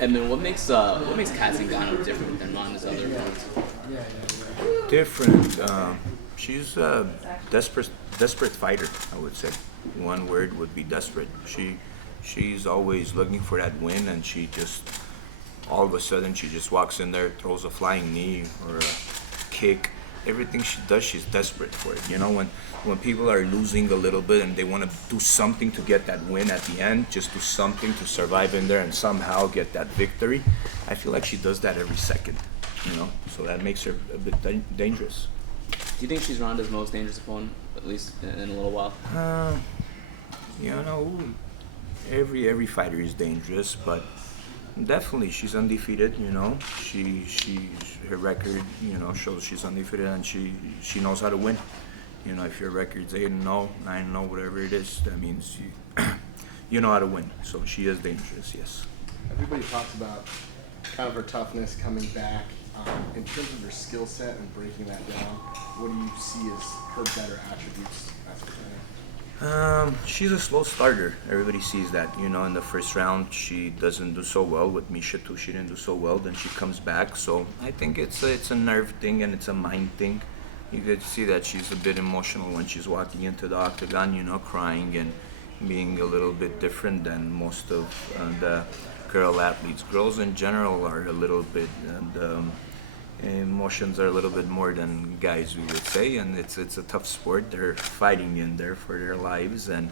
Edmond, what makes Kat Zingano different than Ronda's other opponents? Different. She's a desperate fighter, I would say. One word would be desperate. She's always looking for that win, and she just all of a sudden she just walks in there, throws a flying knee or a kick. Everything she does, she's desperate for it. You know, when people are losing a little bit and they want to do something to get that win at the end, just do something to survive in there and somehow get that victory. I feel like she does that every second. You know, so that makes her a bit dangerous. Do you think she's Ronda's most dangerous opponent, at least in a little while? You know, every fighter is dangerous, but definitely she's undefeated. You know, her record, you know, shows she's undefeated, and she knows how to win. You know, if your record's 8-0, 9-0, whatever it is, that means you know how to win. So she is dangerous, yes. Everybody talks about kind of her toughness coming back. In terms of her skill set and breaking that down, what do you see as her better attributes as a fighter? She's a slow starter. Everybody sees that. You know, in the first round, she doesn't do so well. With Misha too, she didn't do so well. Then she comes back. So I think it's a nerve thing and it's a mind thing. You could see that she's a bit emotional when she's walking into the octagon. You know, crying and being a little bit different than most of the girl athletes. Girls in general are a little bit, and emotions are a little bit more than guys, we would say, and it's a tough sport. They're fighting in there for their lives, and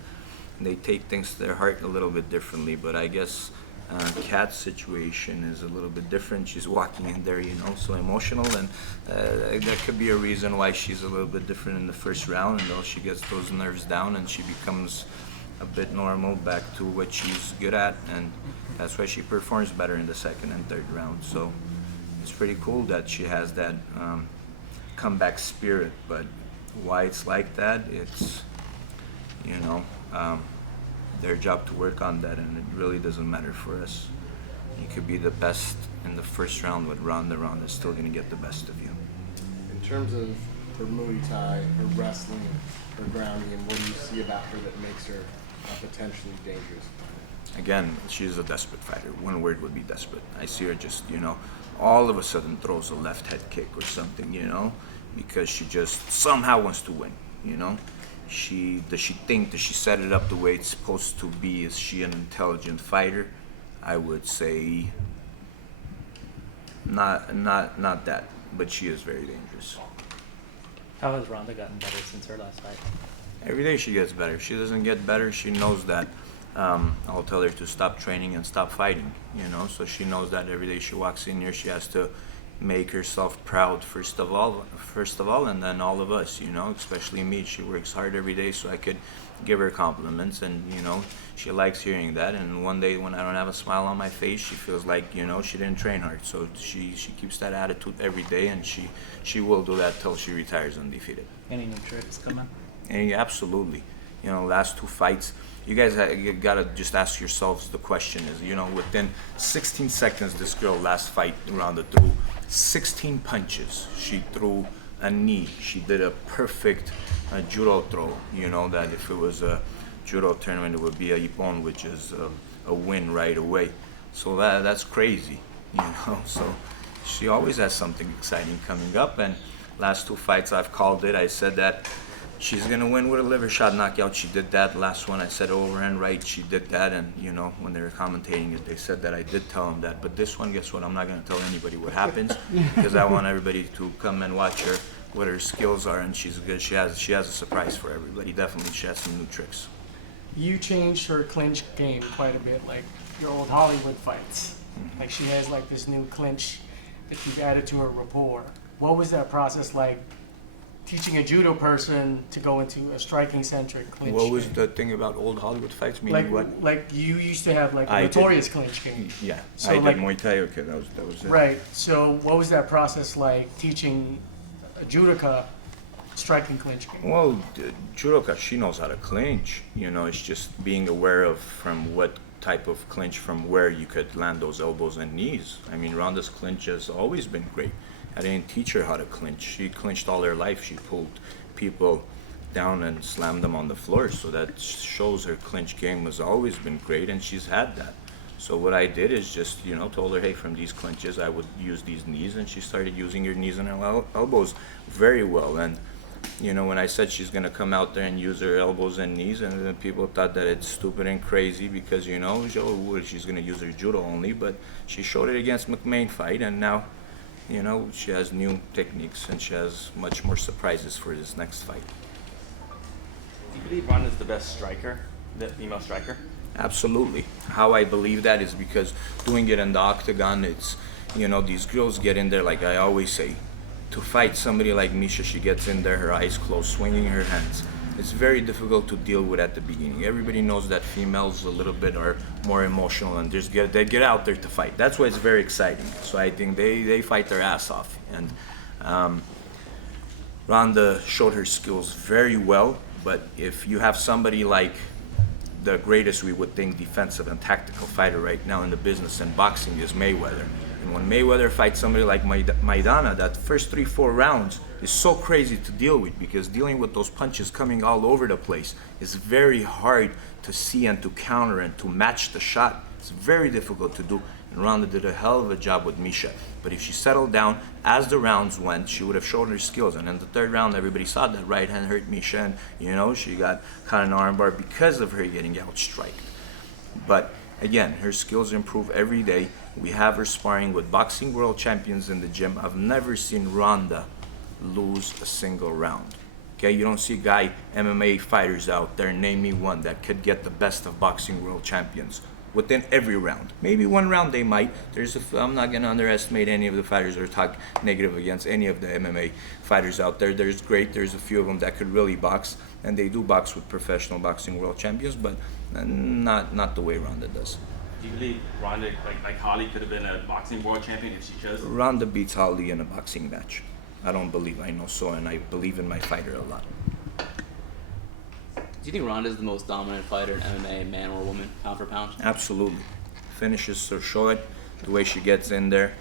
they take things to their heart a little bit differently. But I guess Kat's situation is a little bit different. She's walking in there, you know, so emotional, and that could be a reason why she's a little bit different in the first round, until she gets those nerves down and she becomes a bit normal, back to what she's good at, and that's why she performs better in the second and third round. So it's pretty cool that she has that comeback spirit, but why it's like that, it's, you know, their job to work on that, and it really doesn't matter for us. You could be the best in the first round with Ronda's still going to get the best of you. In terms of her Muay Thai, her wrestling, her grounding, and what do you see about her that makes her potentially dangerous? Again, she's a desperate fighter. One word would be desperate. I see her just, you know, all of a sudden throws a left head kick or something, you know, because she just somehow wants to win, you know. Does she think that she set it up the way it's supposed to be? Is she an intelligent fighter? I would say not that, but she is very dangerous. How has Ronda gotten better since her last fight? Every day she gets better. If she doesn't get better, she knows that. I'll tell her to stop training and stop fighting, you know, so she knows that every day she walks in here, she has to make herself proud first of all, and then all of us, you know, especially me. She works hard every day so I could give her compliments, and, you know, she likes hearing that. And one day when I don't have a smile on my face, she feels like, you know, she didn't train hard. So she keeps that attitude every day, and she will do that till she retires undefeated. Any new tricks coming? And absolutely. You know, last two fights, you guys you gotta just ask yourselves the question is, you know, within 16 seconds, this girl last fight Ronda threw 16 punches. She threw a knee. She did a perfect judo throw. You know, that if it was a judo tournament, it would be a ippon, which is a win right away. So that's crazy, you know. So she always has something exciting coming up, and last two fights I've called it. I said that she's gonna win with a liver shot knockout. She did that. Last one I said overhand right. She did that, and you know, when they were commentating it, they said that I did tell them that. But this one, guess what? I'm not gonna tell anybody what happens because I want everybody to come and watch her, what her skills are, and she's good. She has a surprise for everybody. Definitely, she has some new tricks. You changed her clinch game quite a bit, like your old Hollywood fights. Like she has like this new clinch that you've added to her rapport. What was that process like? Teaching a judo person to go into a striking-centric clinch. What was game? the thing about old Hollywood fights? Meaning like, what? Like you used to have like a I notorious clinch game. Yeah, So I like- did Muay Thai. Okay, that was it. Right. So what was that process like teaching a judoka striking clinch game? Well, judoka, she knows how to clinch. You know, it's just being aware of from what type of clinch, from where you could land those elbows and knees. I mean, Ronda's clinch has always been great. I didn't teach her how to clinch. She clinched all her life. She pulled people down and slammed them on the floor. So that shows her clinch game has always been great, and she's had that. So what I did is just, told her, hey, from these clinches, I would use these knees, and she started using her knees and her elbows very well. And, when I said she's going to come out there and use her elbows and knees, and then people thought that it's stupid and crazy because, she's going to use her judo only, but she showed it against McMahon fight, and now, she has new techniques, and she has much more surprises for this next fight. Do you believe Ronda's the best striker, the female striker? Absolutely. How I believe that is because doing it in the octagon, it's, these girls get in there, like I always say, to fight somebody like Misha, she gets in there, her eyes closed, swinging her hands. It's very difficult to deal with at the beginning. Everybody knows that females a little bit are more emotional and they get out there to fight. That's why it's very exciting. So I think they fight their ass off. And Ronda showed her skills very well, but if you have somebody like the greatest, we would think, defensive and tactical fighter right now in the business and boxing is Mayweather. And when Mayweather fights somebody like Maidana, that first 3-4 rounds is so crazy to deal with, because dealing with those punches coming all over the place is very hard to see and to counter and to match the shot. It's very difficult to do. And Ronda did a hell of a job with Misha. But if she settled down as the rounds went, she would have shown her skills. And in the third round, everybody saw that right hand hurt Misha, and she got caught in an armbar because of her getting outstriked. But again, her skills improve every day. We have her sparring with boxing world champions in the gym. I've never seen Ronda lose a single round. Okay, you don't see MMA fighters out there, name me one, that could get the best of boxing world champions within every round. Maybe one round they might. I'm not going to underestimate any of the fighters or talk negative against any of the MMA fighters out there. There's a few of them that could really box, and they do box with professional boxing world champions, but not the way Ronda does. Do you believe Ronda, like Holly, could have been a boxing world champion if she chose? Ronda beats Holly in a boxing match. I don't believe I know so, and I believe in my fighter a lot. Do you think Ronda is the most dominant fighter in MMA, man or woman, pound for pound? Absolutely. Finishes her show it. The way she gets in there,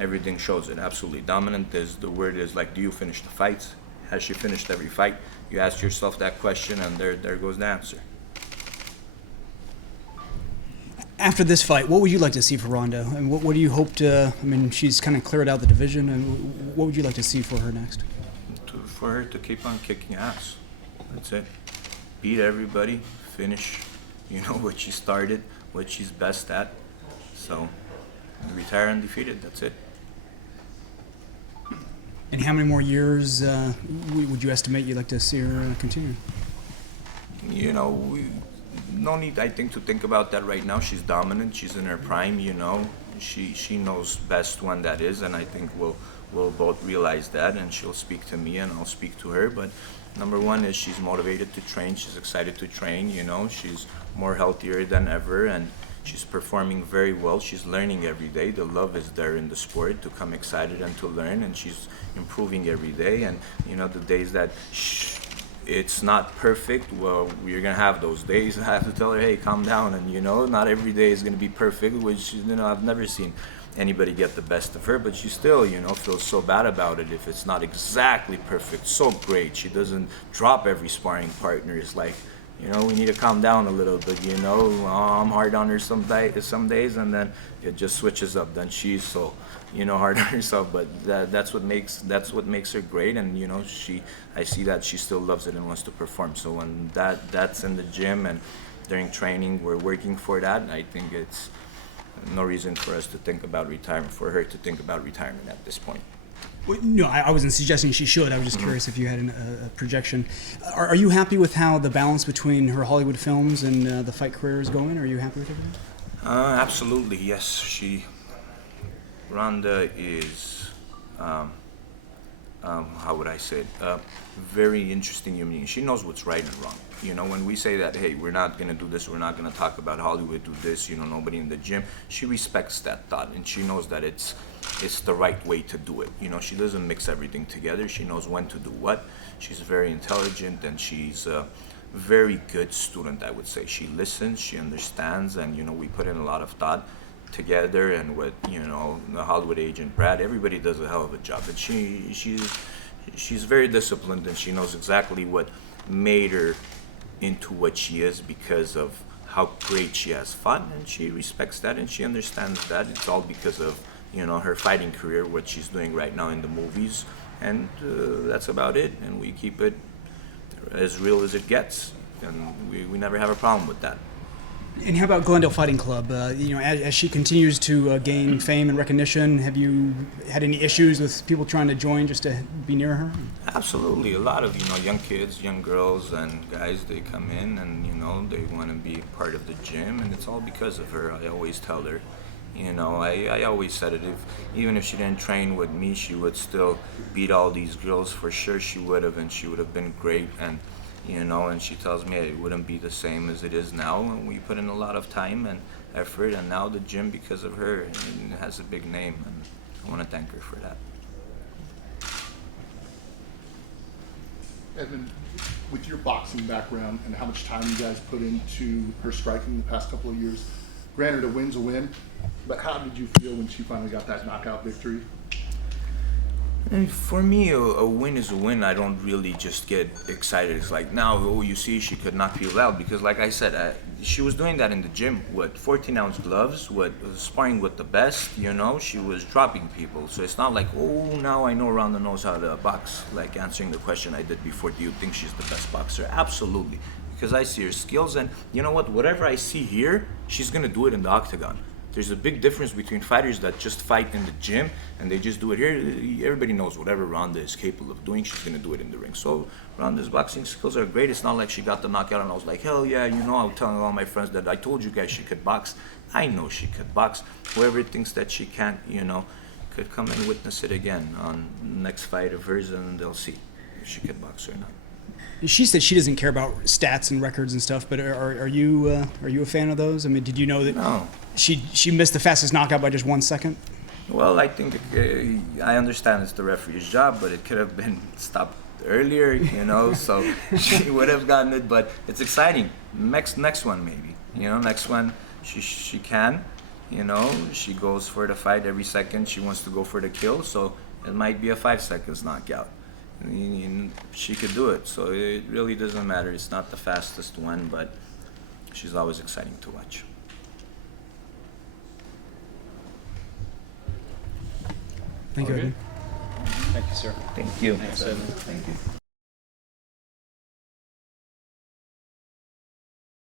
everything shows it. Absolutely dominant. The word is like, do you finish the fights? Has she finished every fight? You ask yourself that question, and there goes the answer. After this fight, what would you like to see for Ronda? And what do you hope to? I mean, she's kind of cleared out the division, and what would you like to see for her next? For her to keep on kicking ass. That's it. Beat everybody, finish, what she started, what she's best at. So, retire undefeated, that's it. And how many more years would you estimate you'd like to see her continue? No need, I think, to think about that right now. She's dominant, she's in her prime, She knows best when that is, and I think we'll both realize that, and she'll speak to me and I'll speak to her. But number one is she's motivated to train, she's excited to train, she's more healthier than ever, and she's performing very well. She's learning every day. The love is there in the sport to come excited and to learn, and she's improving every day. And the days that it's not perfect, well, we're gonna have those days. I have to tell her, hey, calm down, and not every day is gonna be perfect, which I've never seen anybody get the best of her, but she still feels so bad about it if it's not exactly perfect. So great, she doesn't drop every sparring partner. It's like, we need to calm down a little bit. I'm hard on her some days, and then it just switches up. Then she's so hard on herself, but that's what makes her great. And I see that she still loves it and wants to perform. So when that's in the gym and during training, we're working for that. And I think it's no reason for us to think about retirement, for her to think about retirement at this point. No, I wasn't suggesting she should. I was just curious if you had a projection. Are you happy with how the balance between her Hollywood films and the fight career is going? Are you happy with everything? Absolutely, yes. Ronda is, how would I say it, very interesting human being. She knows what's right and wrong. When we say that, hey, we're not going to do this, we're not going to talk about Hollywood, do this, nobody in the gym, she respects that thought, and she knows that it's the right way to do it. She doesn't mix everything together. She knows when to do what. She's very intelligent, and she's a very good student, I would say. She listens, she understands, and, we put in a lot of thought together, and with, the Hollywood agent, Brad, everybody does a hell of a job. But she's very disciplined, and she knows exactly what made her into what she is because of how great she has fought, and she respects that and she understands that. It's all because of, you know, her fighting career, what she's doing right now in the movies, and that's about it. And we keep it as real as it gets, and we never have a problem with that. And how about Glendale Fighting Club? You know, as she continues to gain fame and recognition, have you had any issues with people trying to join just to be near her? Absolutely. A lot of, you know, young kids, young girls and guys, they come in and, you know, they want to be part of the gym, and it's all because of her. I always tell her, you know, I always said it, even if she didn't train with me, she would still beat all these girls. For sure she would have, and she would have been great. And you know, and she tells me it wouldn't be the same as it is now, and we put in a lot of time and effort, and now the gym, because of her, it has a big name, and I want to thank her for that. Edmond, with your boxing background and how much time you guys put into her striking the past couple of years, granted a win's a win, but how did you feel when she finally got that knockout victory? And for me, a win is a win. I don't really just get excited. It's like, now, oh, you see, she could knock people out. Because like I said, she was doing that in the gym with 14-ounce gloves, with sparring with the best, you know. She was dropping people. So it's not like, oh, now I know Ronda knows how to box. Like answering the question I did before, do you think she's the best boxer? Absolutely. Because I see her skills, and you know what? Whatever I see here, she's going to do it in the octagon. There's a big difference between fighters that just fight in the gym and they just do it here. Everybody knows whatever Ronda is capable of doing, she's going to do it in the ring. So Ronda's boxing skills are great. It's not like she got the knockout and I was like, hell yeah, you know, I'm telling all my friends that I told you guys she could box. I know she could box. Whoever thinks that she can't, you know, could come and witness it again on the next fight of hers, and they'll see if she could box or not. She said she doesn't care about stats and records and stuff, but are you a fan of those? I mean, did you know that No. she missed the fastest knockout by just 1 second? Well, I think I understand it's the referee's job, but it could have been stopped earlier, you know. So she would have gotten it, but it's exciting. Next one maybe, you know. Next one, she can, you know. She goes for the fight every second. She wants to go for the kill, so it might be a 5 seconds knockout. She could do it, so it really doesn't matter. It's not the fastest one, but she's always exciting to watch. Thank you. Thank you, sir. Thank you. Thanks, Evan. Thank you.